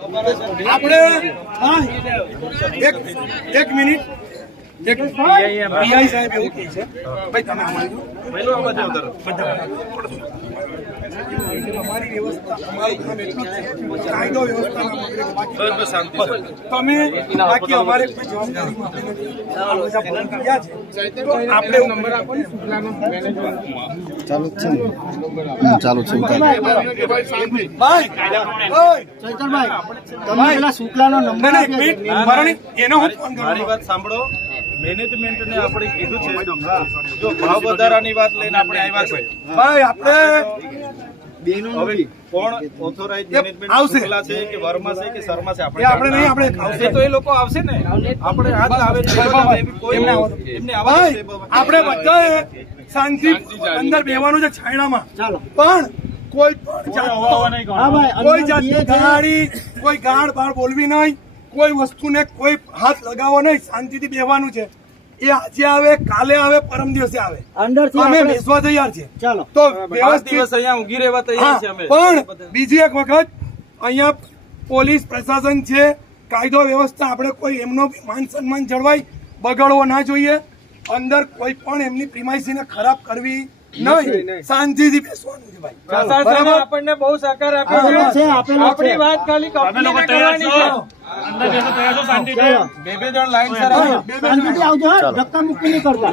આપણે એક એક મિનિટ. પીઆઈ સાહેબ એવું કહે છે. ભાઈ તમે અમારી વ્યવસ્થા અમારું કામ એટલું જ છે કાયદો વ્યવસ્થાના તમે બાકી અમારે કોઈ જવાબદારીમાં આપણે નથી. આ બધા ફોન કર્યા છે. તો આપણે નંબર આપો ને ચાલુ છે ને ચાલુ છે. ઉતાર ભાઈ. ઓય, ચૈતરભાઈ તમે પેલા શુક્લાનો ના, નંબર એનો હું ફોન મારી વાત સાંભળો મેનેજમેન્ટને આપણે કીધું છે જો ભાવ વધારાની વાત લઈને આપણે આવ્યા છે ભાઈ આપણે હવે કોણ ઓથોરાઇઝ મેનેજમેન્ટ આવશે. છે કે વર્મા છે કે શર્મા છે? એ આપણે નહીં આપણે આવશે. તો એ લોકો આવશે ને. આપણે આવે કોઈ એમને. આપણે બધાએ શાંતિ અંદર બેવાનું છે છાયડામાં. ચાલો. પણ કોઈ પણ કોઈ જાતની ગાડી કોઈ ગાળ બાળ બોલવી નહીં. કોઈ વસ્તુને કોઈ હાથ લગાવવો નહીં. શાંતિથી બેવાનું છે. એ આજે આવે કાલે આવે પરમ દિવસે આવે. અમે બેસવા તૈયાર છે ચાલો. તો વ્યવસ્થિત દિવસ અહીંયા ઊંઘી રહેવા તૈયાર છે અમે. પણ બીજી એક વખત અહીંયા પોલીસ પ્રશાસન છે કાયદો વ્યવસ્થા આપણે કોઈ એમનો બી માન સન્માન જળવાય બગાડવો ના જોઈએ. અંદર કોઈ પણ એમની પ્રિમાઇસીને ખરાબ કરવી નહીં. શાંતિથી બેસવાનું છે ભાઈ. આપણને બહુ સહકાર આપેલો છે. આપણી વાત ખાલી કંપનીને કરવાની છે. બે બે જણ લાઈન સર હા, બે- બે શાંતિથી આવજો ધક્કા મુક્કી નહીં કરતા.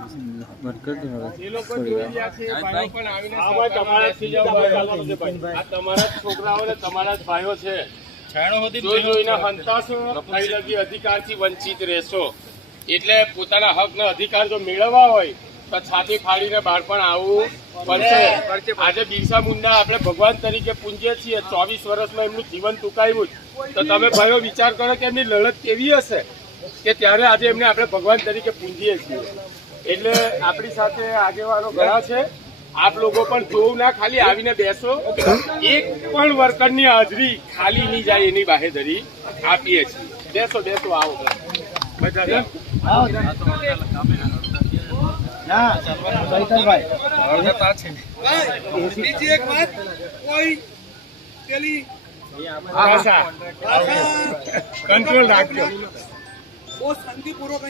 ને અધિકારથી વંચિત રહેશો એટલે પોતાના હકનો અધિકાર જો મેળવવા હોય તો છાતી ફાડીને બહાર પણ આવવું પડશે આજે બિરસા મુંડા આપણે ભગવાન તરીકે પૂંજીએ છીએ ચોવીસ વર્ષમાં એમનું જીવન ટૂંકાયું જ. તો તમે ભાઈઓ વિચાર કરો કે એમની લડત કેવી હશે કે ત્યારે આજે એમને આપણે ભગવાન તરીકે પૂંજીએ છીએ એટલે આપણી સાથે આગેવાનો ઘણા છે. આપ લોકો પણ જોવું ના ખાલી આવીને બેસો. એક પણ વર્કરની હાજરી ખાલી નહીં જાય એની બાહેધરી આપીએ છીએ. બેસો બેસો આવો. બધા કંટ્રોલ રાખજો. બહુ શાંતિપૂર્વક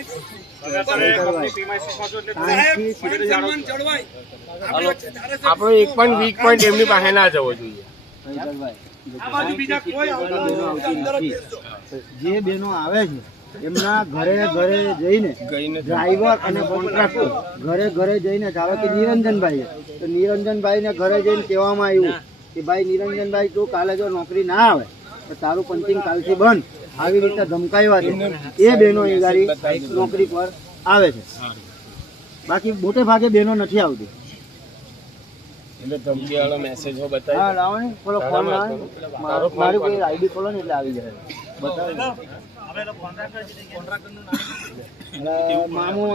આપણી એક પણ વીક પોઈન્ટ એમની પાસે ના જવો જોઈએ. જ બેનો આવે છે એમના ઘરે ઘરે જઈને ડ્રાઈવર અને કોન્ટ્રાક્ટર ઘરે ઘરે જઈને ધારો કે નિરંજનભાઈ તો તો નિરંજનભાઈને ઘરે જઈને કહેવામાં આવ્યું કે ભાઈ નિરંજનભાઈ તું કાલે જો નોકરી ના આવે તો તારું પંચિંગ કાલથી બંધ. આવી રીતે ધમકાવ્યા છે. એ બહેનો એ ગાડી નોકરી પર આવે છે. બાકી મોટે ભાગે બહેનો નથી આવતી. એટલે ધમકી મેસેજો હા લાવો ને થોડો ફોન લાવો મારો- આઈડી ખોલો ને એટલે આવી જાય. બતાવો. ને. એટલે મામું